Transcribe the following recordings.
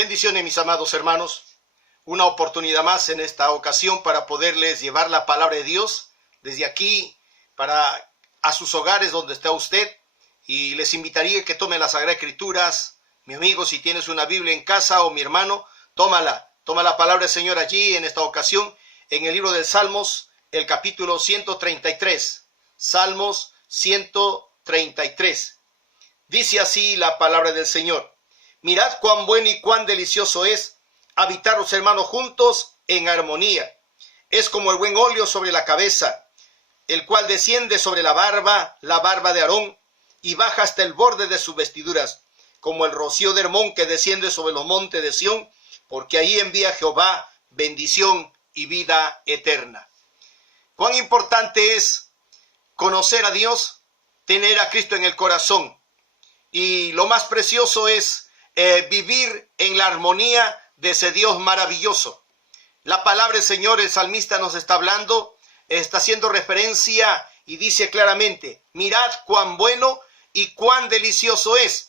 Bendiciones, mis amados hermanos. Una oportunidad más en esta ocasión para poderles llevar la palabra de Dios desde aquí a sus hogares donde está usted. Y les invitaría que tomen las Sagradas Escrituras. Mi amigo, si tienes una Biblia en casa, o mi hermano, tómala. Toma la palabra del Señor allí en esta ocasión, en el libro de Salmos, el capítulo 133. Salmos 133. Dice así la palabra del Señor. Mirad cuán bueno y cuán delicioso es habitar los hermanos juntos en armonía. Es como el buen óleo sobre la cabeza, el cual desciende sobre la barba de Aarón, y baja hasta el borde de sus vestiduras, como el rocío de Hermón que desciende sobre los montes de Sión, porque ahí envía Jehová bendición y vida eterna. Cuán importante es conocer a Dios, tener a Cristo en el corazón, y lo más precioso es vivir en la armonía de ese Dios maravilloso. La palabra del Señor, el salmista nos está hablando, está haciendo referencia y dice claramente: mirad cuán bueno y cuán delicioso es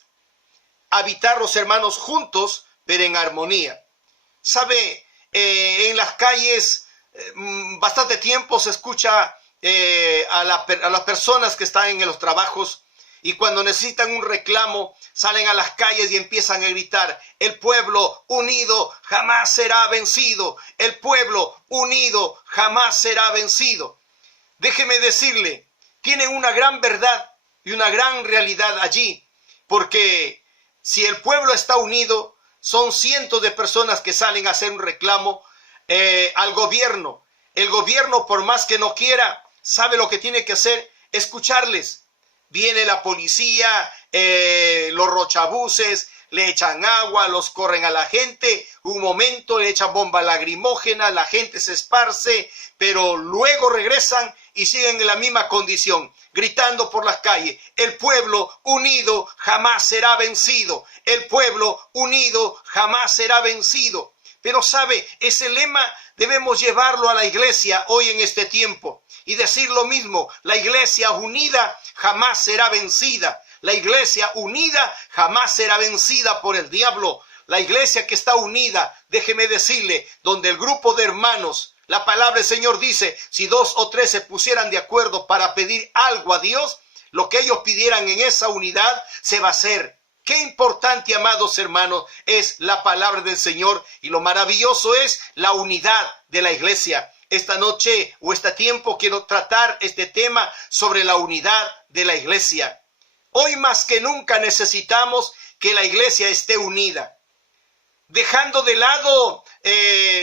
habitar los hermanos juntos, pero en armonía. Sabe, en las calles bastante tiempo se escucha a las personas que están en los trabajos, y cuando necesitan un reclamo salen a las calles y empiezan a gritar: el pueblo unido jamás será vencido, el pueblo unido jamás será vencido. Déjeme decirle, tienen una gran verdad y una gran realidad allí, porque si el pueblo está unido, son cientos de personas que salen a hacer un reclamo al gobierno. El gobierno, por más que no quiera, sabe lo que tiene que hacer: escucharles. Viene la policía, los rochabuses, le echan agua, los corren a la gente, un momento le echan bomba lacrimógena, la gente se esparce, pero luego regresan y siguen en la misma condición, gritando por las calles: el pueblo unido jamás será vencido, el pueblo unido jamás será vencido. Pero sabe, ese lema debemos llevarlo a la iglesia hoy en este tiempo y decir lo mismo: la iglesia unida jamás será vencida. La iglesia unida jamás será vencida por el diablo. La iglesia que está unida, déjeme decirle, donde el grupo de hermanos, la palabra del Señor dice: si 2 o 3 se pusieran de acuerdo para pedir algo a Dios, lo que ellos pidieran en esa unidad se va a hacer. Qué importante, amados hermanos, es la palabra del Señor, y lo maravilloso es la unidad de la iglesia. Esta noche o este tiempo quiero tratar este tema sobre la unidad de la iglesia. Hoy más que nunca necesitamos que la iglesia esté unida, dejando de lado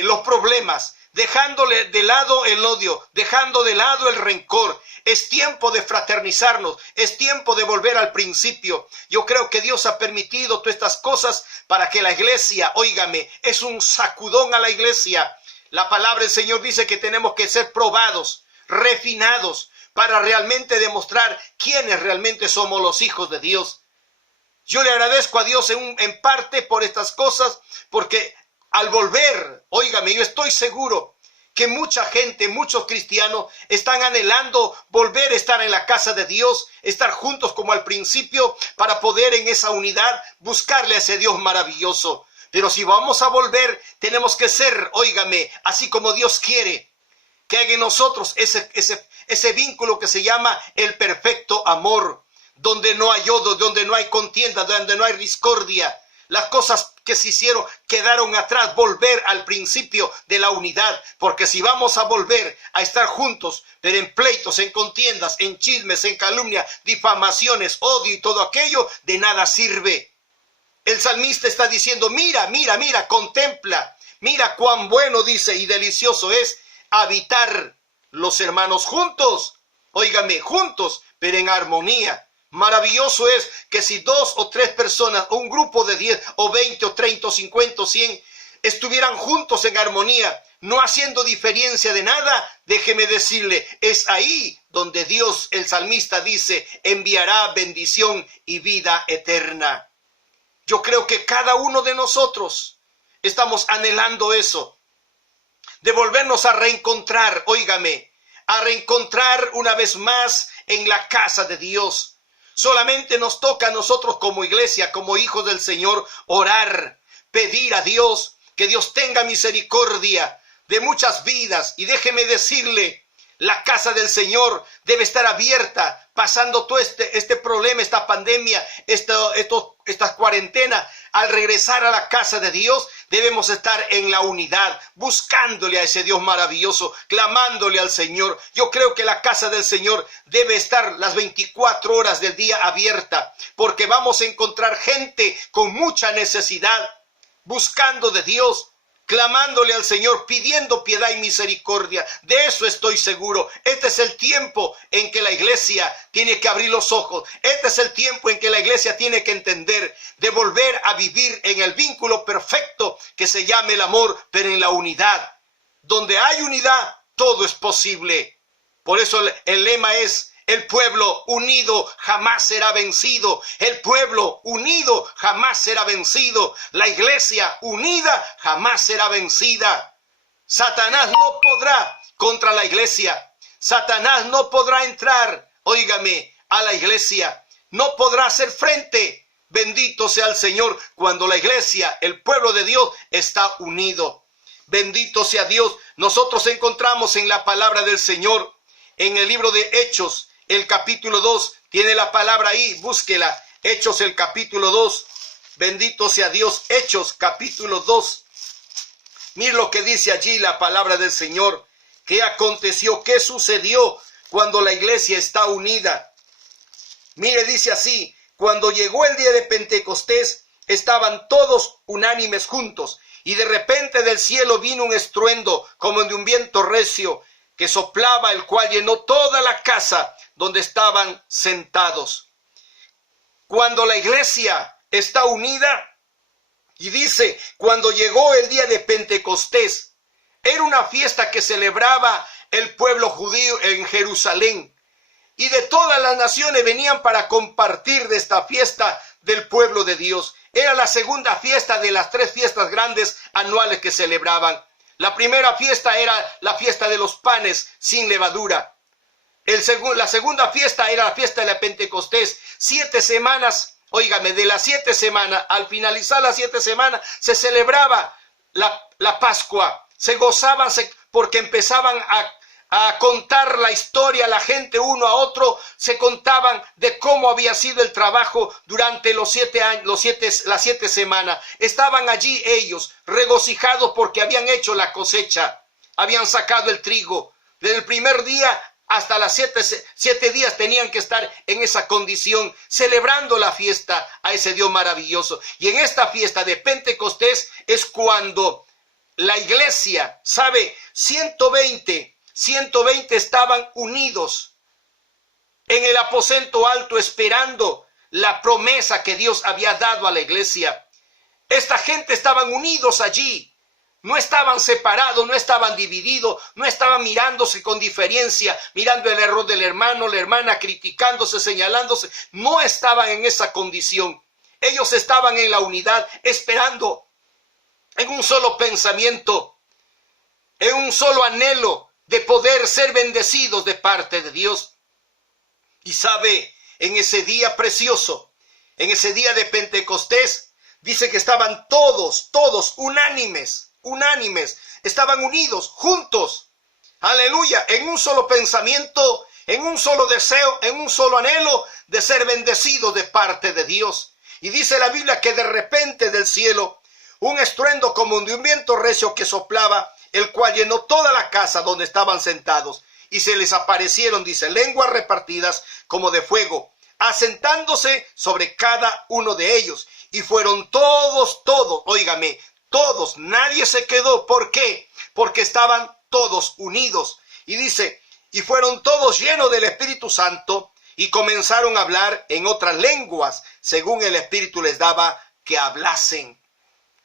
los problemas, dejando de lado el odio, dejando de lado el rencor. Es tiempo de fraternizarnos, es tiempo de volver al principio. Yo creo que Dios ha permitido todas estas cosas para que la iglesia, óigame, es un sacudón a la iglesia. La palabra del Señor dice que tenemos que ser probados, refinados, para realmente demostrar quiénes realmente somos los hijos de Dios. Yo le agradezco a Dios en parte por estas cosas, porque al volver, óigame, yo estoy seguro que mucha gente, muchos cristianos están anhelando volver a estar en la casa de Dios, estar juntos como al principio, para poder en esa unidad buscarle a ese Dios maravilloso. Pero si vamos a volver, tenemos que ser, óigame, así como Dios quiere, que haya en nosotros ese vínculo que se llama el perfecto amor, donde no hay odio, donde no hay contienda, donde no hay discordia. Las cosas que se hicieron quedaron atrás, volver al principio de la unidad, porque si vamos a volver a estar juntos, pero en pleitos, en contiendas, en chismes, en calumnia, difamaciones, odio y todo aquello, de nada sirve. El salmista está diciendo: mira, mira, mira, contempla, mira cuán bueno, dice, y delicioso es habitar los hermanos juntos, óigame, juntos, pero en armonía. Maravilloso es que si 2 o 3 personas, o un grupo de 10 o 20 o 30 o 50 o 100 estuvieran juntos en armonía, no haciendo diferencia de nada, déjeme decirle, es ahí donde Dios, el salmista dice, enviará bendición y vida eterna. Yo creo que cada uno de nosotros estamos anhelando eso, de volvernos a reencontrar, óigame, a reencontrar una vez más en la casa de Dios. Solamente nos toca a nosotros como iglesia, como hijos del Señor, orar pedir a Dios que Dios tenga misericordia de muchas vidas. Y déjeme decirle, la casa del Señor debe estar abierta, pasando todo este problema, esta pandemia, esta cuarentena. Al regresar a la casa de Dios, debemos estar en la unidad, buscándole a ese Dios maravilloso, clamándole al Señor. Yo creo que la casa del Señor debe estar las 24 horas del día abierta, porque vamos a encontrar gente con mucha necesidad, buscando de Dios, clamándole al Señor, pidiendo piedad y misericordia. De eso estoy seguro. Este es el tiempo en que la iglesia tiene que abrir los ojos. Este es el tiempo en que la iglesia tiene que entender de volver a vivir en el vínculo perfecto que se llama el amor, pero en la unidad. Donde hay unidad, todo es posible. Por eso el lema es: el pueblo unido jamás será vencido. El pueblo unido jamás será vencido. La iglesia unida jamás será vencida. Satanás no podrá contra la iglesia. Satanás no podrá entrar, óigame, a la iglesia. No podrá hacer frente. Bendito sea el Señor cuando la iglesia, el pueblo de Dios, está unido. Bendito sea Dios. Nosotros encontramos en la palabra del Señor, en el libro de Hechos, el capítulo 2, tiene la palabra ahí, búsquela. Hechos, el capítulo 2. Bendito sea Dios. Hechos, capítulo 2. Mire lo que dice allí la palabra del Señor. ¿Qué aconteció? ¿Qué sucedió cuando la iglesia está unida? Mire, dice así: cuando llegó el día de Pentecostés, estaban todos unánimes juntos, y de repente del cielo vino un estruendo como de un viento recio que soplaba, el cual llenó toda la casa donde estaban sentados. Cuando la iglesia está unida, y dice, cuando llegó el día de Pentecostés, era una fiesta que celebraba el pueblo judío en Jerusalén, y de todas las naciones venían para compartir de esta fiesta del pueblo de Dios. Era la segunda fiesta de las 3 fiestas grandes anuales que celebraban. La primera fiesta era la fiesta de los panes sin levadura. La segunda fiesta era la fiesta de la Pentecostés. 7 semanas, óigame, de las 7 semanas, al finalizar las 7 semanas, se celebraba la Pascua. Se gozaban porque empezaban a contar la historia, la gente uno a otro, se contaban de cómo había sido el trabajo durante los 7 años, las 7 semanas. Estaban allí ellos, regocijados porque habían hecho la cosecha, habían sacado el trigo. Desde el primer día hasta las 7 días tenían que estar en esa condición, celebrando la fiesta a ese Dios maravilloso. Y en esta fiesta de Pentecostés es cuando la iglesia, ¿sabe? 120 estaban unidos en el aposento alto esperando la promesa que Dios había dado a la iglesia. Esta gente estaban unidos allí. No estaban separados, no estaban divididos, no estaban mirándose con diferencia, mirando el error del hermano, la hermana, criticándose, señalándose. No estaban en esa condición. Ellos estaban en la unidad, esperando en un solo pensamiento, en un solo anhelo de poder ser bendecidos de parte de Dios. Y sabe, en ese día precioso, en ese día de Pentecostés, dice que estaban todos unánimes, estaban unidos, juntos, aleluya, en un solo pensamiento, en un solo deseo, en un solo anhelo de ser bendecidos de parte de Dios. Y dice la Biblia que de repente del cielo, un estruendo como de un viento recio que soplaba, el cual llenó toda la casa donde estaban sentados, y se les aparecieron, dice, lenguas repartidas como de fuego, asentándose sobre cada uno de ellos, y fueron todos, óigame, todos, nadie se quedó. ¿Por qué? Porque estaban todos unidos. Y dice, y fueron todos llenos del Espíritu Santo, y comenzaron a hablar en otras lenguas, según el Espíritu les daba que hablasen.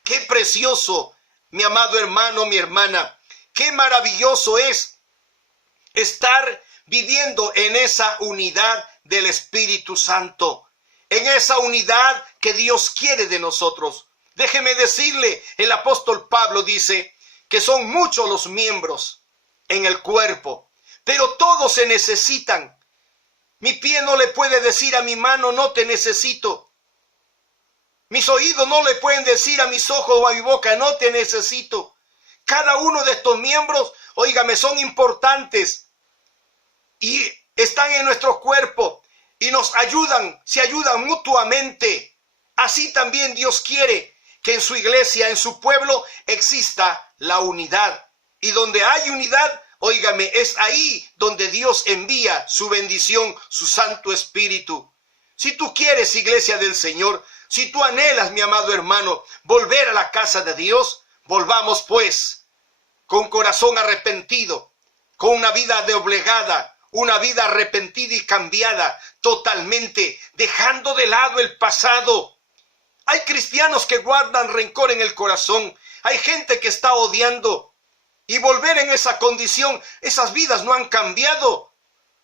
¡Qué precioso, mi amado hermano, mi hermana! ¡Qué maravilloso es estar viviendo en esa unidad del Espíritu Santo! En esa unidad que Dios quiere de nosotros. Déjeme decirle, el apóstol Pablo dice que son muchos los miembros en el cuerpo, pero todos se necesitan. Mi pie no le puede decir a mi mano, no te necesito. Mis oídos no le pueden decir a mis ojos o a mi boca, no te necesito. Cada uno de estos miembros, óigame, son importantes y están en nuestro cuerpo y nos ayudan, se ayudan mutuamente. Así también Dios quiere que en su iglesia, en su pueblo, exista la unidad. Y donde hay unidad, óigame, es ahí donde Dios envía su bendición, su Santo Espíritu. Si tú quieres, iglesia del Señor, si tú anhelas, mi amado hermano, volver a la casa de Dios, volvamos pues con corazón arrepentido, con una vida doblegada, una vida arrepentida y cambiada totalmente, dejando de lado el pasado. Hay cristianos que guardan rencor en el corazón, hay gente que está odiando, y volver en esa condición, esas vidas no han cambiado.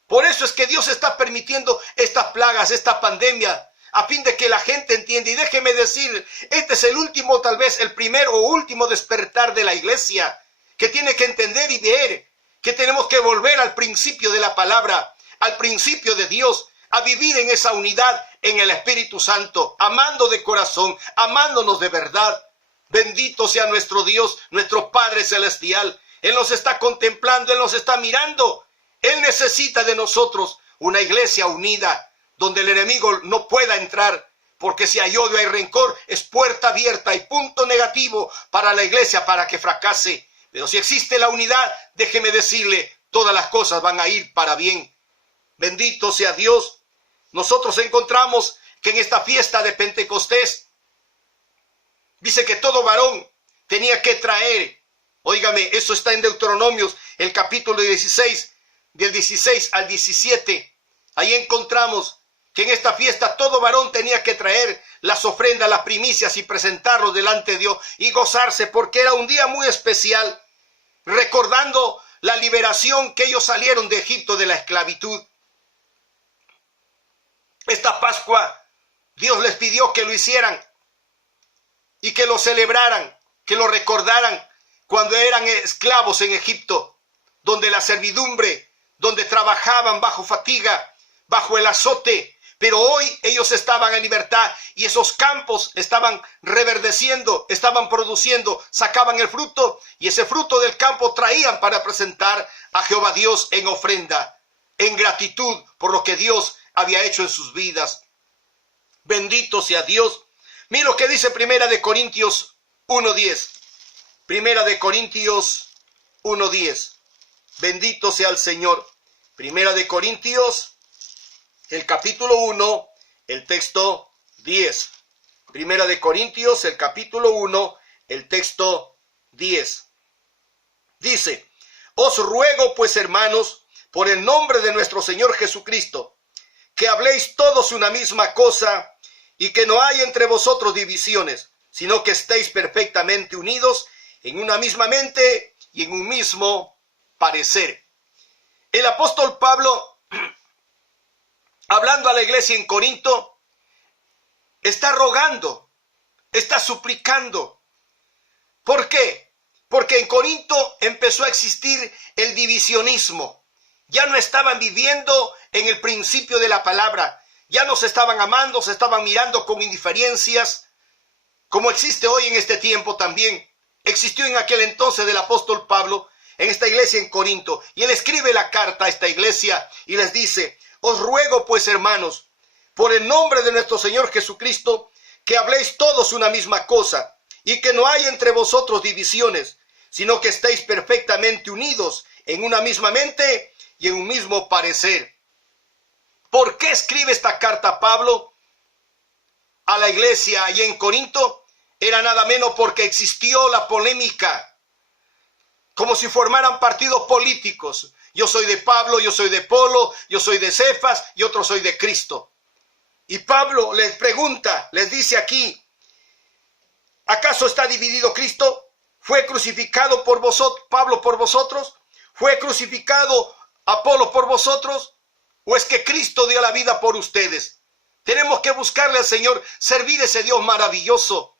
Por eso es que Dios está permitiendo estas plagas, esta pandemia, a fin de que la gente entienda. Y déjeme decir, este es el último, tal vez el primer o último despertar de la iglesia, que tiene que entender y ver que tenemos que volver al principio de la palabra, al principio de Dios, a vivir en esa unidad en el Espíritu Santo, amando de corazón, amándonos de verdad. Bendito sea nuestro Dios, nuestro Padre Celestial. Él nos está contemplando, Él nos está mirando. Él necesita de nosotros una iglesia unida, donde el enemigo no pueda entrar, porque si hay odio, hay rencor, es puerta abierta y punto negativo para la iglesia para que fracase. Pero si existe la unidad, déjeme decirle, todas las cosas van a ir para bien. Bendito sea Dios. Nosotros encontramos que en esta fiesta de Pentecostés, dice que todo varón tenía que traer, óigame, eso está en Deuteronomios, el capítulo 16, del 16 al 17. Ahí encontramos que en esta fiesta todo varón tenía que traer las ofrendas, las primicias y presentarlos delante de Dios y gozarse, porque era un día muy especial, recordando la liberación que ellos salieron de Egipto, de la esclavitud. Esta Pascua, Dios les pidió que lo hicieran y que lo celebraran, que lo recordaran cuando eran esclavos en Egipto, donde la servidumbre, donde trabajaban bajo fatiga, bajo el azote, pero hoy ellos estaban en libertad y esos campos estaban reverdeciendo, estaban produciendo, sacaban el fruto y ese fruto del campo traían para presentar a Jehová Dios en ofrenda, en gratitud por lo que Dios había hecho en sus vidas. Bendito sea Dios. Mira lo que dice Primera de Corintios 1:10. Primera de Corintios 1:10. Bendito sea el Señor. Primera de Corintios, el capítulo 1, el texto 10. Primera de Corintios, el capítulo 1, el texto 10. Dice: os ruego pues, hermanos, por el nombre de nuestro Señor Jesucristo, que habléis todos una misma cosa y que no haya entre vosotros divisiones, sino que estéis perfectamente unidos en una misma mente y en un mismo parecer. El apóstol Pablo, hablando a la iglesia en Corinto, está rogando, está suplicando. ¿Por qué? Porque en Corinto empezó a existir el divisionismo. Ya no estaban viviendo en el principio de la palabra. Ya no se estaban amando, se estaban mirando con indiferencias, como existe hoy en este tiempo también. Existió en aquel entonces del apóstol Pablo en esta iglesia en Corinto. Y él escribe la carta a esta iglesia y les dice: os ruego pues, hermanos, por el nombre de nuestro Señor Jesucristo, que habléis todos una misma cosa y que no haya entre vosotros divisiones, sino que estéis perfectamente unidos en una misma mente y en un mismo parecer. ¿Por qué escribe esta carta Pablo a la iglesia allá en Corinto? Era nada menos porque existió la polémica, como si formaran partidos políticos. Yo soy de Pablo, yo soy de Polo, yo soy de Cefas y otro soy de Cristo. Y Pablo les pregunta, les dice aquí: ¿acaso está dividido Cristo? ¿Fue crucificado por vosotros, Pablo por vosotros? ¿Fue crucificado Apolo por vosotros? ¿O es que Cristo dio la vida por ustedes? Tenemos que buscarle al Señor, servir a ese Dios maravilloso,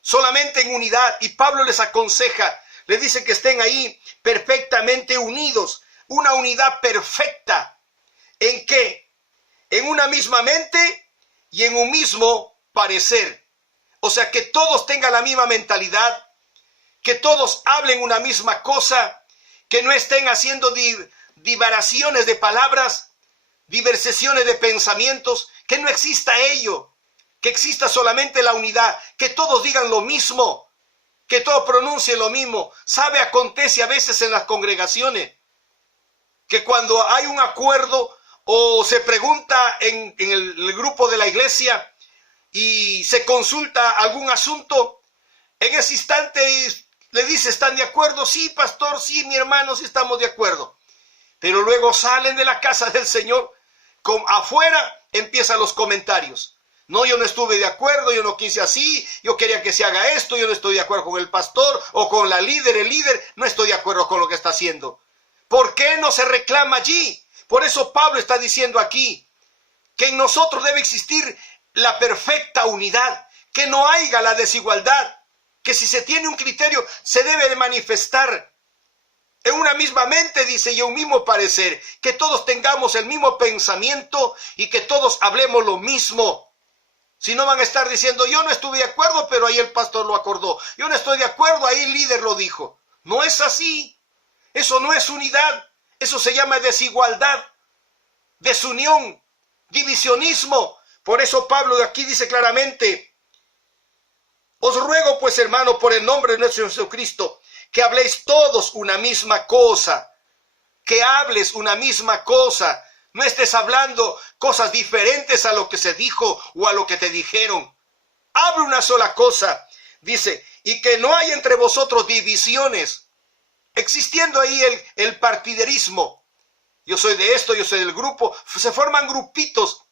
solamente en unidad. Y Pablo les aconseja, les dice que estén ahí perfectamente unidos, una unidad perfecta. ¿En qué? En una misma mente y en un mismo parecer. O sea, que todos tengan la misma mentalidad, que todos hablen una misma cosa, que no estén haciendo divaraciones de palabras, diversaciones de pensamientos, que no exista ello, que exista solamente la unidad, que todos digan lo mismo, que todos pronuncien lo mismo. ¿Sabe? Acontece a veces en las congregaciones que cuando hay un acuerdo o se pregunta en el grupo de la iglesia y se consulta algún asunto, en ese instante le dice, ¿están de acuerdo? Sí, pastor, sí, mi hermano, sí estamos de acuerdo. Pero luego salen de la casa del Señor, afuera empiezan los comentarios. No, yo no estuve de acuerdo, yo no quise así, yo quería que se haga esto, yo no estoy de acuerdo con el pastor o con la líder, el líder, no estoy de acuerdo con lo que está haciendo. ¿Por qué no se reclama allí? Por eso Pablo está diciendo aquí que en nosotros debe existir la perfecta unidad, que no haya la desigualdad, que si se tiene un criterio se debe de manifestar en una misma mente, dice, y un mismo parecer, que todos tengamos el mismo pensamiento y que todos hablemos lo mismo. Si no van a estar diciendo, yo no estuve de acuerdo, pero ahí el pastor lo acordó. Yo no estoy de acuerdo, ahí el líder lo dijo. No es así. Eso no es unidad. Eso se llama desigualdad, desunión, divisionismo. Por eso Pablo de aquí dice claramente, os ruego pues, hermano, por el nombre de nuestro Jesucristo, que habléis todos una misma cosa, que hables una misma cosa. No estés hablando cosas diferentes a lo que se dijo o a lo que te dijeron. Habla una sola cosa. Dice, y que no hay entre vosotros divisiones, existiendo ahí el partidarismo. Yo soy de esto, yo soy del grupo. Se forman grupitos.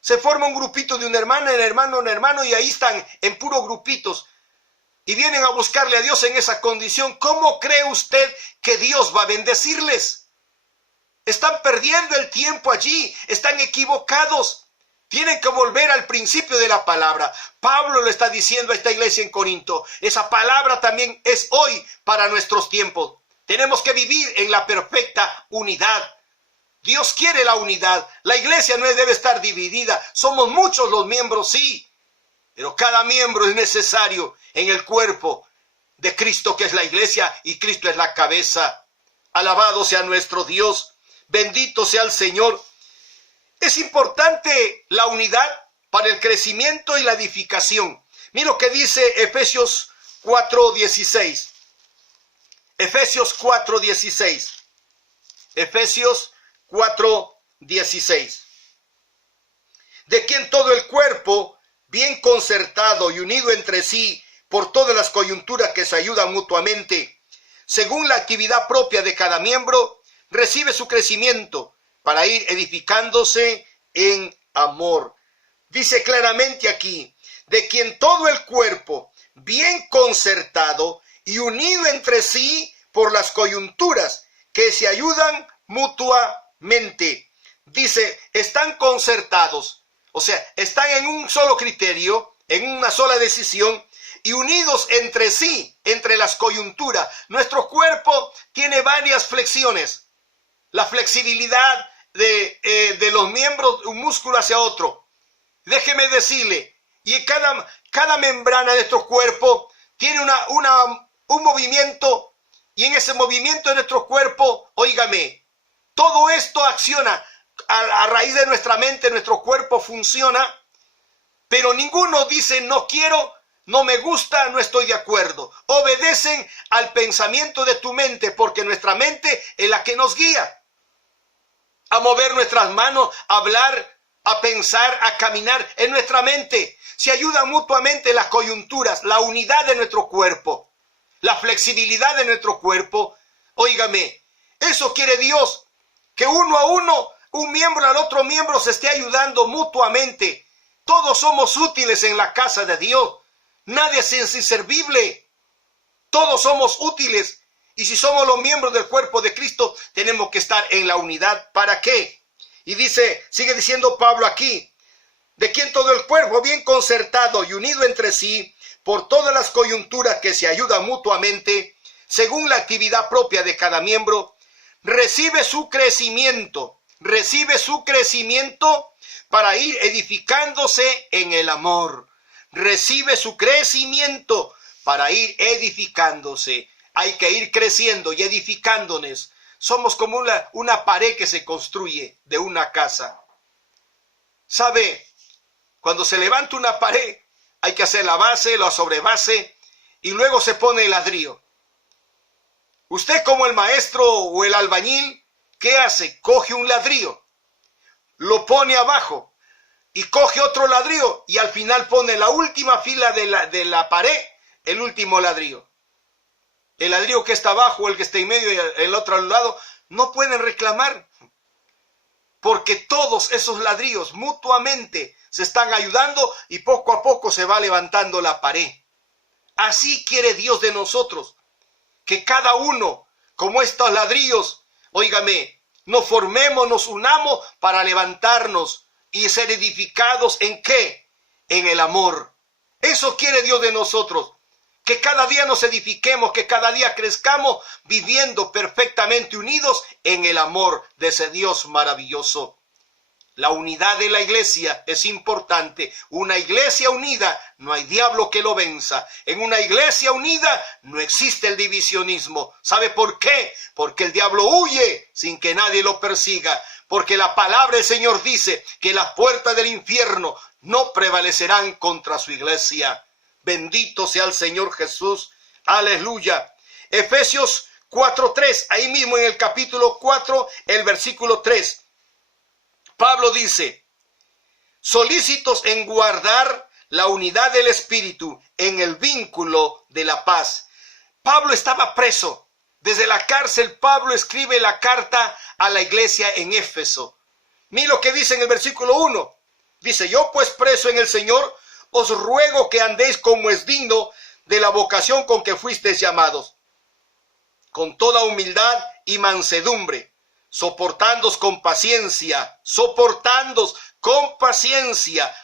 Se forma un grupito de un hermano, un hermano, y ahí están en puros grupitos. Y vienen a buscarle a Dios en esa condición. ¿Cómo cree usted que Dios va a bendecirles? Están perdiendo el tiempo allí, están equivocados. Tienen que volver al principio de la palabra. Pablo le está diciendo a esta iglesia en Corinto. Esa palabra también es hoy para nuestros tiempos. Tenemos que vivir en la perfecta unidad. Dios quiere la unidad. La iglesia no debe estar dividida. Somos muchos los miembros, sí. Pero cada miembro es necesario en el cuerpo de Cristo, que es la iglesia, y Cristo es la cabeza. Alabado sea nuestro Dios. Bendito sea el Señor. Es importante la unidad para el crecimiento y la edificación. Mira lo que dice Efesios 4:16. Efesios 4:16. Efesios 4:16. De quien todo el cuerpo, bien concertado y unido entre sí por todas las coyunturas que se ayudan mutuamente, según la actividad propia de cada miembro, recibe su crecimiento para ir edificándose en amor. Dice claramente aquí, de quien todo el cuerpo, bien concertado y unido entre sí por las coyunturas que se ayudan mutuamente. Dice, están concertados, o sea, están en un solo criterio, en una sola decisión, y unidos entre sí, entre las coyunturas. Nuestro cuerpo tiene varias flexiones. La flexibilidad de los miembros, un músculo hacia otro. Déjeme decirle, y cada membrana de nuestro cuerpo tiene un movimiento, y en ese movimiento de nuestro cuerpo, óigame, todo esto acciona a raíz de nuestra mente, nuestro cuerpo funciona, pero ninguno dice no quiero, no me gusta, no estoy de acuerdo. Obedecen al pensamiento de tu mente, porque nuestra mente es la que nos guía a mover nuestras manos, a hablar, a pensar, a caminar. En nuestra mente se ayudan mutuamente las coyunturas, la unidad de nuestro cuerpo, la flexibilidad de nuestro cuerpo. Óigame, eso quiere Dios, que uno a uno, un miembro al otro miembro se esté ayudando mutuamente. Todos somos útiles en la casa de Dios. Nadie es inservible. Todos somos útiles. Y si somos los miembros del cuerpo de Cristo, tenemos que estar en la unidad. ¿Para qué? Y dice, sigue diciendo Pablo aquí, de quien todo el cuerpo bien concertado y unido entre sí, por todas las coyunturas que se ayudan mutuamente, según la actividad propia de cada miembro, recibe su crecimiento para ir edificándose en el amor. recibe su crecimiento para ir edificándose. Hay que ir creciendo y edificándonos. Somos como una pared que se construye de una casa. ¿Sabe? Cuando se levanta una pared, hay que hacer la base, la sobrebase y luego se pone el ladrillo. Usted como el maestro o el albañil, ¿qué hace? Coge un ladrillo, lo pone abajo y coge otro ladrillo y al final pone la última fila de la pared, el último ladrillo. El ladrillo que está abajo, el que está en medio y el otro al lado, no pueden reclamar. Porque todos esos ladrillos mutuamente se están ayudando y poco a poco se va levantando la pared. Así quiere Dios de nosotros, que cada uno, como estos ladrillos, óigame, nos formemos, nos unamos para levantarnos y ser edificados ¿en qué? En el amor. Eso quiere Dios de nosotros. Que cada día nos edifiquemos, que cada día crezcamos viviendo perfectamente unidos en el amor de ese Dios maravilloso. La unidad de la iglesia es importante. Una iglesia unida, no hay diablo que lo venza. En una iglesia unida no existe el divisionismo. ¿Sabe por qué? Porque el diablo huye sin que nadie lo persiga. Porque la palabra del Señor dice que las puertas del infierno no prevalecerán contra su iglesia. Bendito sea el Señor Jesús. Aleluya. Efesios 4:3, ahí mismo en el capítulo 4, el versículo 3. Pablo dice, solícitos en guardar la unidad del Espíritu en el vínculo de la paz. Pablo estaba preso. Desde la cárcel, Pablo escribe la carta a la iglesia en Éfeso. Mira lo que dice en el versículo 1. Dice, yo pues preso en el Señor, os ruego que andéis como es digno de la vocación con que fuisteis llamados, con toda humildad y mansedumbre, soportándoos con paciencia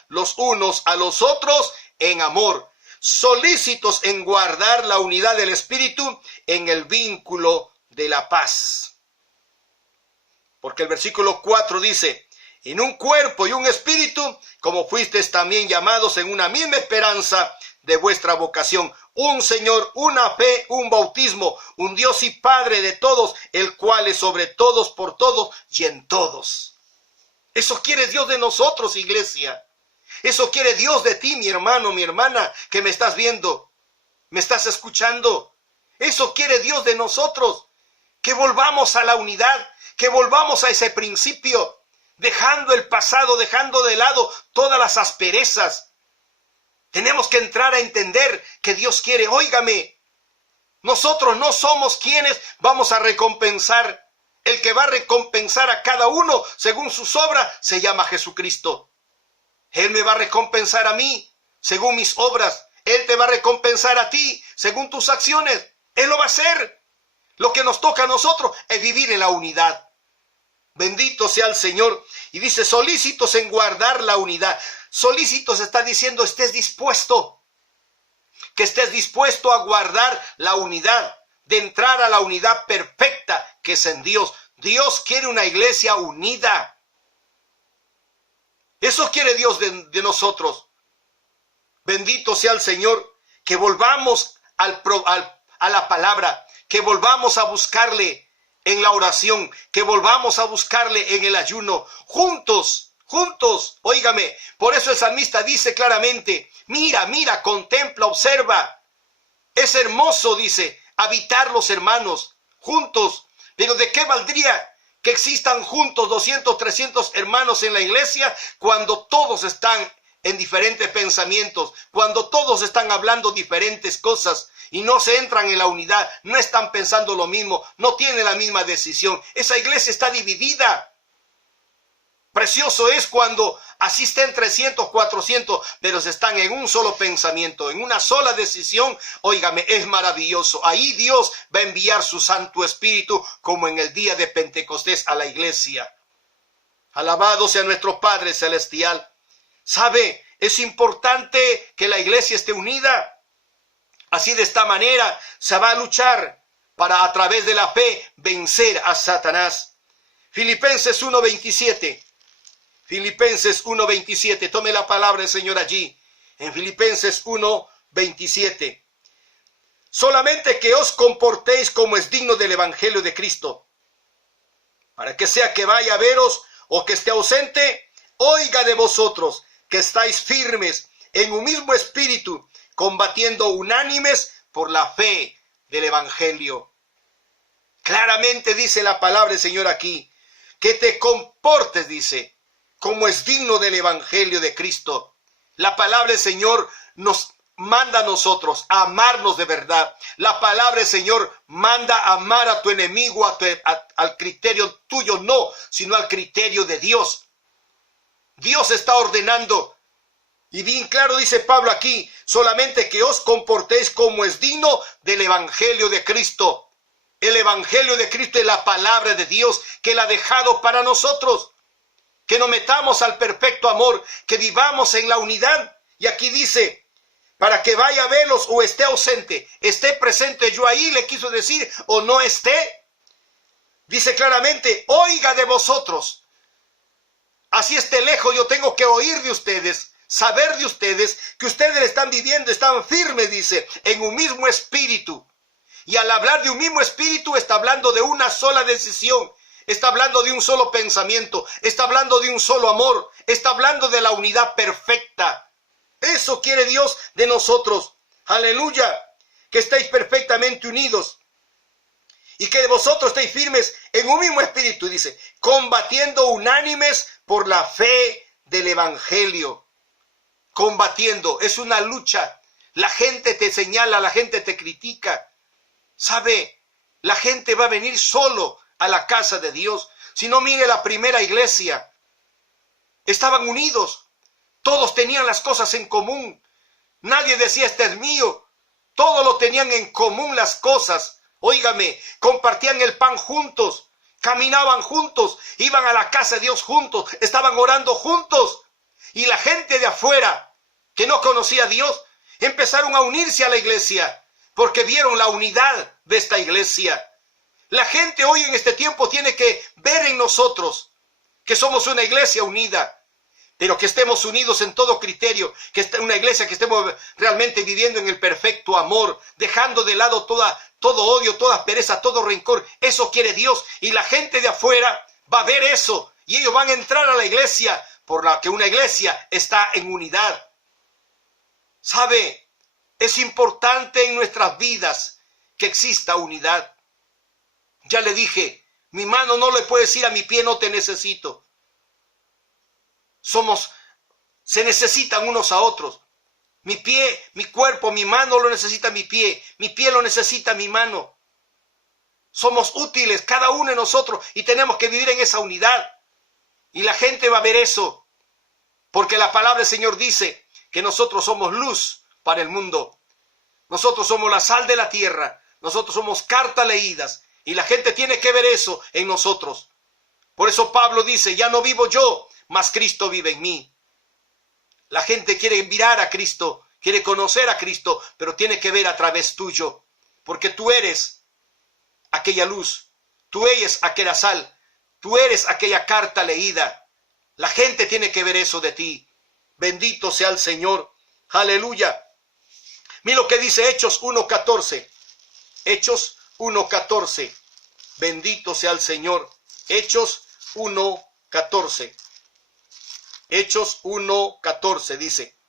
los unos a los otros en amor, solícitos en guardar la unidad del Espíritu en el vínculo de la paz. Porque el versículo 4 dice, en un cuerpo y un espíritu, como fuisteis también llamados en una misma esperanza de vuestra vocación. Un Señor, una fe, un bautismo, un Dios y Padre de todos, el cual es sobre todos, por todos y en todos. Eso quiere Dios de nosotros, iglesia. Eso quiere Dios de ti, mi hermano, mi hermana, que me estás viendo, me estás escuchando. Eso quiere Dios de nosotros, que volvamos a la unidad, que volvamos a ese principio, dejando el pasado, dejando de lado todas las asperezas. Tenemos que entrar a entender que Dios quiere, óigame, nosotros no somos quienes vamos a recompensar. El que va a recompensar a cada uno según sus obras se llama Jesucristo. Él me va a recompensar a mí según mis obras. Él te va a recompensar a ti según tus acciones. Él lo va a hacer. Lo que nos toca a nosotros es vivir en la unidad. Bendito sea el Señor. Y dice, solícitos en guardar la unidad. Solícitos está diciendo, estés dispuesto. Que estés dispuesto a guardar la unidad. De entrar a la unidad perfecta que es en Dios. Dios quiere una iglesia unida. Eso quiere Dios de nosotros. Bendito sea el Señor. Que volvamos a la palabra. Que volvamos a buscarle en la oración, que volvamos a buscarle en el ayuno, juntos, óigame, por eso el salmista dice claramente, mira, contempla, observa, es hermoso, dice, habitar los hermanos, juntos, pero ¿de qué valdría que existan juntos 200, 300 hermanos en la iglesia cuando todos están en diferentes pensamientos, cuando todos están hablando diferentes cosas? Y no se entran en la unidad, no están pensando lo mismo, no tienen la misma decisión. Esa iglesia está dividida. Precioso es cuando asisten 300, 400, pero se están en un solo pensamiento, en una sola decisión. Óigame, es maravilloso. Ahí Dios va a enviar su Santo Espíritu como en el día de Pentecostés a la iglesia. Alabado sea nuestro Padre Celestial. ¿Sabe? Es importante que la iglesia esté unida. Así de esta manera se va a luchar para a través de la fe vencer a Satanás. Filipenses 1:27. Filipenses 1:27. Tome la palabra del Señor allí. en Filipenses 1:27. Solamente que os comportéis como es digno del evangelio de Cristo, para que sea que vaya a veros o que esté ausente, oiga de vosotros que estáis firmes en un mismo espíritu, combatiendo unánimes por la fe del evangelio. Claramente dice la palabra del Señor aquí, que te comportes, dice, como es digno del evangelio de Cristo. La palabra del Señor nos manda a nosotros a amarnos de verdad. La palabra del Señor manda a amar a tu enemigo, al criterio tuyo, no, sino al criterio de Dios. Dios está ordenando. Y bien claro dice Pablo aquí, solamente que os comportéis como es digno del evangelio de Cristo. El evangelio de Cristo es la palabra de Dios que Él ha dejado para nosotros. Que nos metamos al perfecto amor, que vivamos en la unidad. Y aquí dice, para que vaya a verlos o esté ausente, esté presente yo ahí, le quiso decir, o no esté. Dice claramente, oiga de vosotros. Así esté lejos, yo tengo que oír de ustedes, saber de ustedes, que ustedes están viviendo, están firmes, dice, en un mismo espíritu. Y al hablar de un mismo espíritu, está hablando de una sola decisión. Está hablando de un solo pensamiento, está hablando de un solo amor, está hablando de la unidad perfecta. Eso quiere Dios de nosotros. Aleluya. Que estéis perfectamente unidos y que de vosotros estéis firmes en un mismo espíritu, dice, combatiendo unánimes por la fe del evangelio. Combatiendo, es una lucha. La gente te señala, la gente te critica. ¿Sabe? La gente va a venir solo a la casa de Dios. Si no, mire la primera iglesia. Estaban unidos. Todos tenían las cosas en común. Nadie decía, este es mío. Todos lo tenían en común las cosas. Óigame, compartían el pan juntos. Caminaban juntos. Iban a la casa de Dios juntos. Estaban orando juntos. Y la gente de afuera, que no conocía a Dios, empezaron a unirse a la iglesia. Porque vieron la unidad de esta iglesia. La gente hoy en este tiempo tiene que ver en nosotros que somos una iglesia unida. Pero que estemos unidos en todo criterio, que esté una iglesia que estemos realmente viviendo en el perfecto amor, dejando de lado todo odio, toda pereza, todo rencor. Eso quiere Dios. Y la gente de afuera va a ver eso. Y ellos van a entrar a la iglesia, por la que una iglesia está en unidad. ¿Sabe? Es importante en nuestras vidas que exista unidad. Ya le dije, mi mano no le puede decir a mi pie, no te necesito. Se necesitan unos a otros. Mi pie, mi cuerpo, mi mano lo necesita mi pie lo necesita mi mano. Somos útiles cada uno de nosotros y tenemos que vivir en esa unidad. Y la gente va a ver eso, porque la palabra del Señor dice que nosotros somos luz para el mundo. Nosotros somos la sal de la tierra, nosotros somos cartas leídas y la gente tiene que ver eso en nosotros. Por eso Pablo dice, ya no vivo yo, mas Cristo vive en mí. La gente quiere mirar a Cristo, quiere conocer a Cristo, pero tiene que ver a través tuyo, porque tú eres aquella luz, tú eres aquella sal, tú eres aquella carta leída. La gente tiene que ver eso de ti. Bendito sea el Señor. Aleluya. Mira lo que dice Hechos 1:14. Hechos 1:14. Bendito sea el Señor. Hechos 1:14. Hechos 1:14 dice,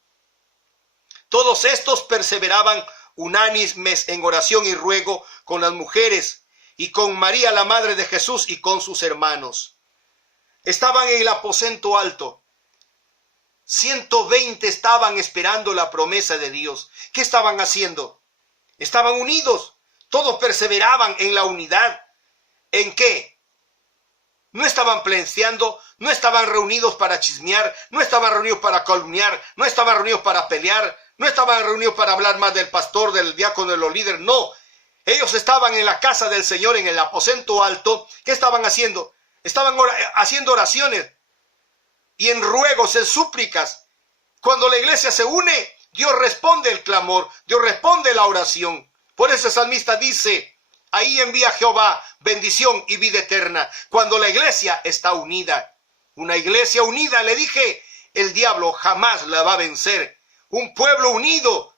todos estos perseveraban unánimes en oración y ruego con las mujeres y con María la madre de Jesús y con sus hermanos. Estaban en el aposento alto. 120 estaban esperando la promesa de Dios. ¿Qué estaban haciendo? Estaban unidos. Todos perseveraban en la unidad. ¿En qué? No estaban plenciando, no estaban reunidos para chismear, no estaban reunidos para calumniar, no estaban reunidos para pelear, no estaban reunidos para hablar más del pastor, del diácono, de los líderes, no. Ellos estaban en la casa del Señor, en el aposento alto. ¿Qué estaban haciendo? Estaban haciendo oraciones y en ruegos, en súplicas. Cuando la iglesia se une, Dios responde el clamor, Dios responde la oración. Por eso el salmista dice, ahí envía Jehová bendición y vida eterna, cuando la iglesia está unida. Una iglesia unida, le dije, el diablo jamás la va a vencer. un pueblo unido,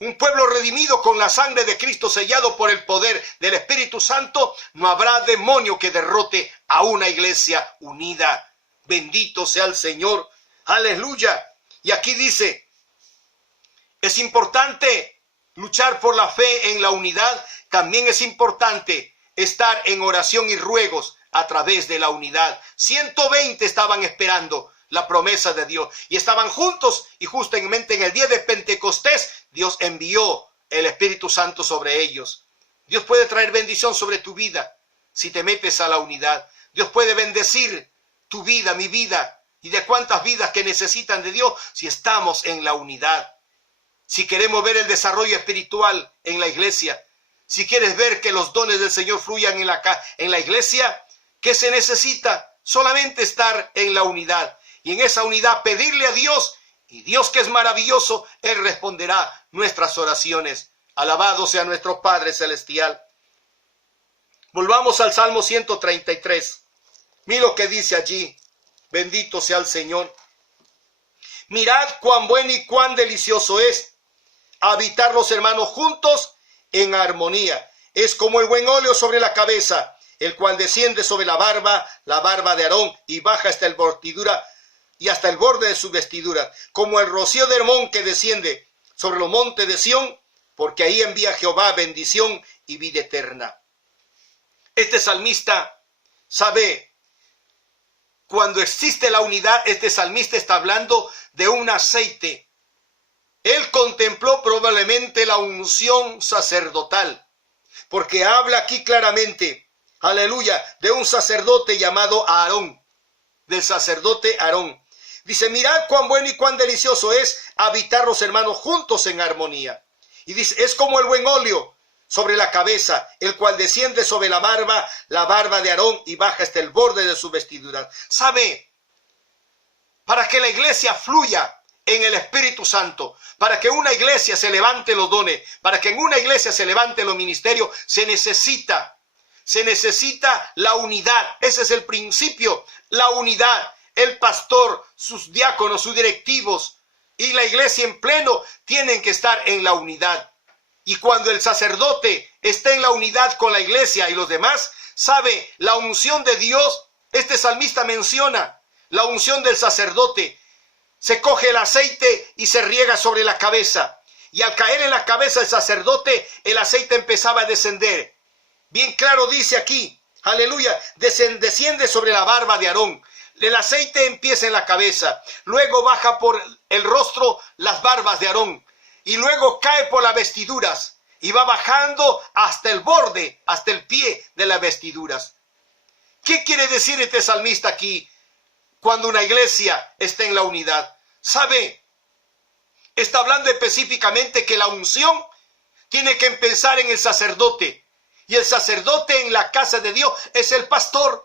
un pueblo redimido con la sangre de Cristo, sellado por el poder del Espíritu Santo, no habrá demonio que derrote a una iglesia unida. Bendito sea el Señor. Aleluya. Y aquí dice, es importante luchar por la fe en la unidad. También es importante estar en oración y ruegos a través de la unidad. 120 estaban esperando la promesa de Dios y estaban juntos, y justamente en el día de Pentecostés Dios envió el Espíritu Santo sobre ellos. Dios puede traer bendición sobre tu vida si te metes a la unidad. Dios puede bendecir tu vida, mi vida, y de cuántas vidas que necesitan de Dios si estamos en la unidad. Si queremos ver el desarrollo espiritual en la iglesia, si quieres ver que los dones del Señor fluyan en la iglesia, ¿qué se necesita? Solamente estar en la unidad. Y en esa unidad pedirle a Dios, y Dios, que es maravilloso, Él responderá nuestras oraciones. Alabado sea nuestro Padre Celestial. Volvamos al Salmo 133. Mira lo que dice allí. Bendito sea el Señor. Mirad cuán bueno y cuán delicioso es habitar los hermanos juntos en armonía. Es como el buen óleo sobre la cabeza, el cual desciende sobre la barba de Aarón, y baja hasta el bordidura y hasta el borde de su vestidura, como el rocío de Hermón que desciende sobre los montes de Sión, porque ahí envía Jehová bendición y vida eterna. Este salmista sabe, cuando existe la unidad, este salmista está hablando de un aceite. Él contempló probablemente la unción sacerdotal, porque habla aquí claramente, aleluya, de un sacerdote llamado Aarón, del sacerdote Aarón. Dice, mirad cuán bueno y cuán delicioso es habitar los hermanos juntos en armonía. Y dice, es como el buen óleo sobre la cabeza, el cual desciende sobre la barba de Aarón, y baja hasta el borde de su vestidura. ¿Sabe? Para que la iglesia fluya en el Espíritu Santo, para que una iglesia se levante los dones, para que en una iglesia se levante los ministerios, se necesita la unidad. Ese es el principio, la unidad. El pastor, sus diáconos, sus directivos y la iglesia en pleno tienen que estar en la unidad. Y cuando el sacerdote está en la unidad con la iglesia y los demás, sabe, la unción de Dios, este salmista menciona la unción del sacerdote. Se coge el aceite y se riega sobre la cabeza. Y al caer en la cabeza del sacerdote, el aceite empezaba a descender. Bien claro dice aquí, aleluya, desciende sobre la barba de Aarón. El aceite empieza en la cabeza, luego baja por el rostro las barbas de Aarón, y luego cae por las vestiduras, y va bajando hasta el borde, hasta el pie de las vestiduras. ¿Qué quiere decir este salmista aquí cuando una iglesia está en la unidad? ¿Sabe? Está hablando específicamente que la unción tiene que empezar en el sacerdote, y el sacerdote en la casa de Dios es el pastor.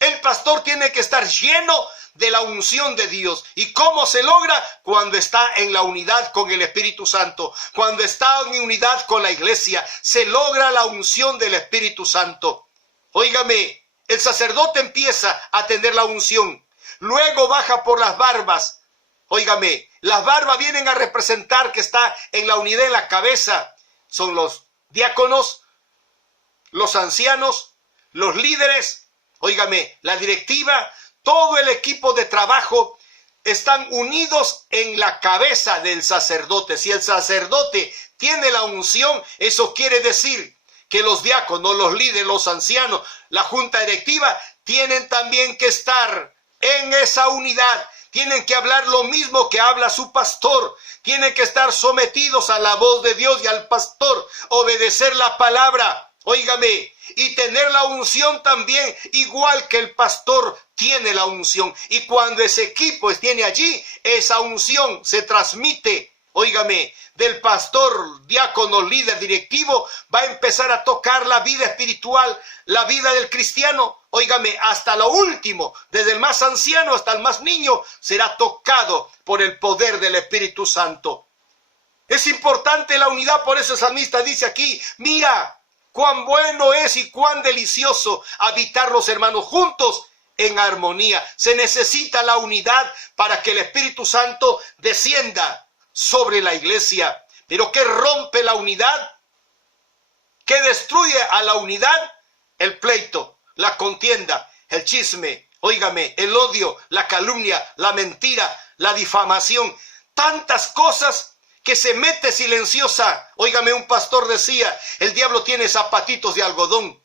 El pastor tiene que estar lleno de la unción de Dios. ¿Y cómo se logra? Cuando está en la unidad con el Espíritu Santo. Cuando está en unidad con la iglesia, se logra la unción del Espíritu Santo. Óigame, el sacerdote empieza a tener la unción. Luego baja por las barbas. Óigame, las barbas vienen a representar que está en la unidad en la cabeza. Son los diáconos, los ancianos, los líderes. Óigame, la directiva, todo el equipo de trabajo están unidos en la cabeza del sacerdote. Si el sacerdote tiene la unción, eso quiere decir que los diáconos, los líderes, los ancianos, la junta directiva, tienen también que estar en esa unidad. Tienen que hablar lo mismo que habla su pastor. Tienen que estar sometidos a la voz de Dios y al pastor, obedecer la palabra. Óigame, y tener la unción también, igual que el pastor tiene la unción. Y cuando ese equipo tiene allí, esa unción se transmite, óigame, del pastor, diácono, líder, directivo, va a empezar a tocar la vida espiritual, la vida del cristiano. Óigame, hasta lo último, desde el más anciano hasta el más niño, será tocado por el poder del Espíritu Santo. Es importante la unidad, por eso el salmista dice aquí, mira, cuán bueno es y cuán delicioso habitar los hermanos juntos en armonía. Se necesita la unidad para que el Espíritu Santo descienda sobre la iglesia. Pero ¿qué rompe la unidad? ¿Qué destruye a la unidad? El pleito, la contienda, el chisme, óigame, el odio, la calumnia, la mentira, la difamación. Tantas cosas que se mete silenciosa. Óigame, un pastor decía, el diablo tiene zapatitos de algodón.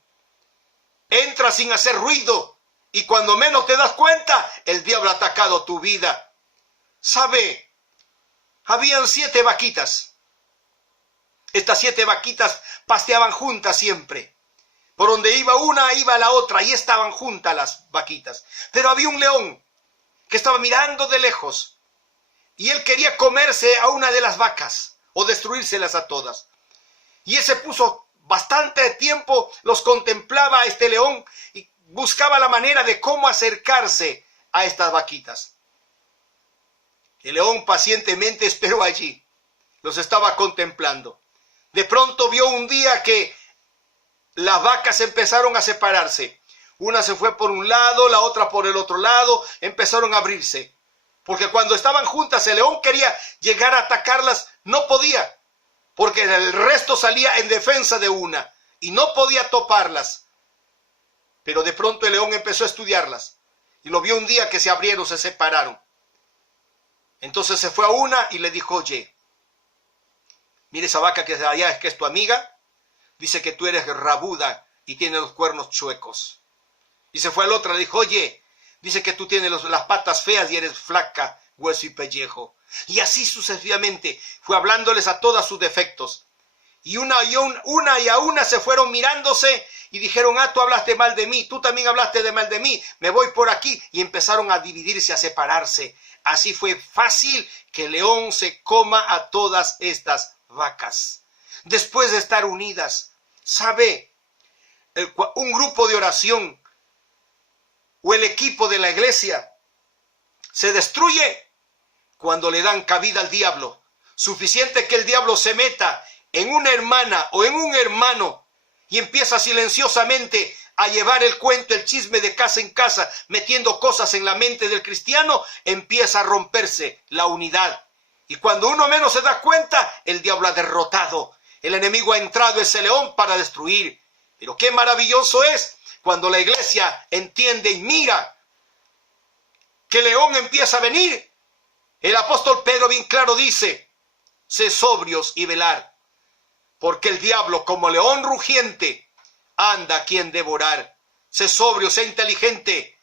Entra sin hacer ruido y cuando menos te das cuenta, el diablo ha atacado tu vida. ¿Sabe? Habían 7 vaquitas. Estas 7 vaquitas pasteaban juntas siempre. Por donde iba una, iba la otra, y estaban juntas las vaquitas. Pero había un león que estaba mirando de lejos, y él quería comerse a una de las vacas, o destruírselas a todas. Y él se puso bastante tiempo, los contemplaba a este león, y buscaba la manera de cómo acercarse a estas vaquitas. El león pacientemente esperó allí, los estaba contemplando. De pronto vio un día que las vacas empezaron a separarse. Una se fue por un lado, la otra por el otro lado, empezaron a abrirse. Porque cuando estaban juntas, el león quería llegar a atacarlas, no podía, porque el resto salía en defensa de una y no podía toparlas. Pero de pronto el león empezó a estudiarlas y lo vio un día que se abrieron, se separaron. Entonces se fue a una y le dijo, oye, mire esa vaca que es de allá, es que es tu amiga. Dice que tú eres rabuda y tienes los cuernos chuecos. Y se fue al otro, le dijo, oye, dice que tú tienes las patas feas y eres flaca, hueso y pellejo. Y así sucesivamente fue hablándoles a todos sus defectos. Y una y a una se fueron mirándose y dijeron, tú hablaste mal de mí, tú también hablaste de mal de mí, me voy por aquí. Y empezaron a dividirse, a separarse. Así fue fácil que el león se coma a todas estas vacas. Después de estar unidas, ¿sabe? Un grupo de oración o el equipo de la iglesia se destruye cuando le dan cabida al diablo. Suficiente que el diablo se meta en una hermana o en un hermano y empieza silenciosamente a llevar el cuento, el chisme de casa en casa, metiendo cosas en la mente del cristiano, empieza a romperse la unidad. Y cuando uno menos se da cuenta, el diablo ha derrotado. El enemigo ha entrado ese león para destruir. Pero qué maravilloso es cuando la iglesia entiende y mira que el león empieza a venir. El apóstol Pedro bien claro dice, sé sobrios y velar, porque el diablo como león rugiente anda a quien devorar. Sé sobrio, sé inteligente,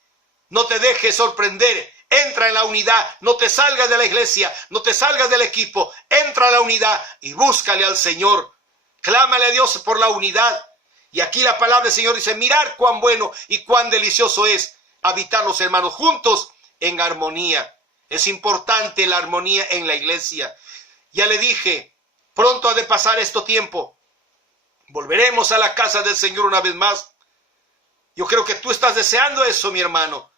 no te dejes sorprender. Entra en la unidad, no te salgas de la iglesia, no te salgas del equipo, entra a la unidad y búscale al Señor. Clámale a Dios por la unidad. Y aquí la palabra del Señor dice, mirar cuán bueno y cuán delicioso es habitar los hermanos juntos en armonía. Es importante la armonía en la iglesia. Ya le dije, pronto ha de pasar este tiempo. Volveremos a la casa del Señor una vez más. Yo creo que tú estás deseando eso, mi hermano.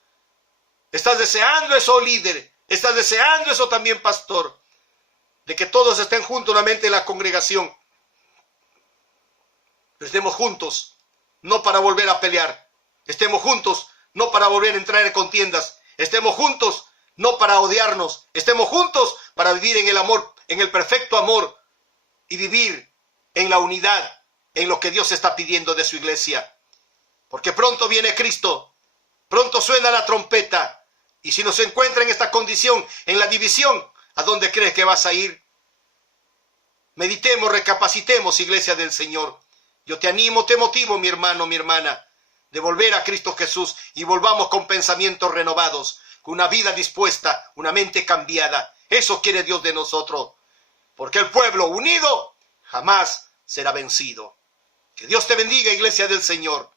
Estás deseando eso, líder. Estás deseando eso también, pastor. De que todos estén juntos nuevamente en la congregación. Estemos juntos, no para volver a pelear. Estemos juntos, no para volver a entrar en contiendas. Estemos juntos, no para odiarnos. Estemos juntos para vivir en el amor, en el perfecto amor. Y vivir en la unidad, en lo que Dios está pidiendo de su iglesia. Porque pronto viene Cristo. Pronto suena la trompeta. Y si nos encuentra en esta condición, en la división, ¿a dónde crees que vas a ir? Meditemos, recapacitemos, iglesia del Señor. Yo te animo, te motivo, mi hermano, mi hermana, de volver a Cristo Jesús y volvamos con pensamientos renovados, con una vida dispuesta, una mente cambiada. Eso quiere Dios de nosotros, porque el pueblo unido jamás será vencido. Que Dios te bendiga, iglesia del Señor.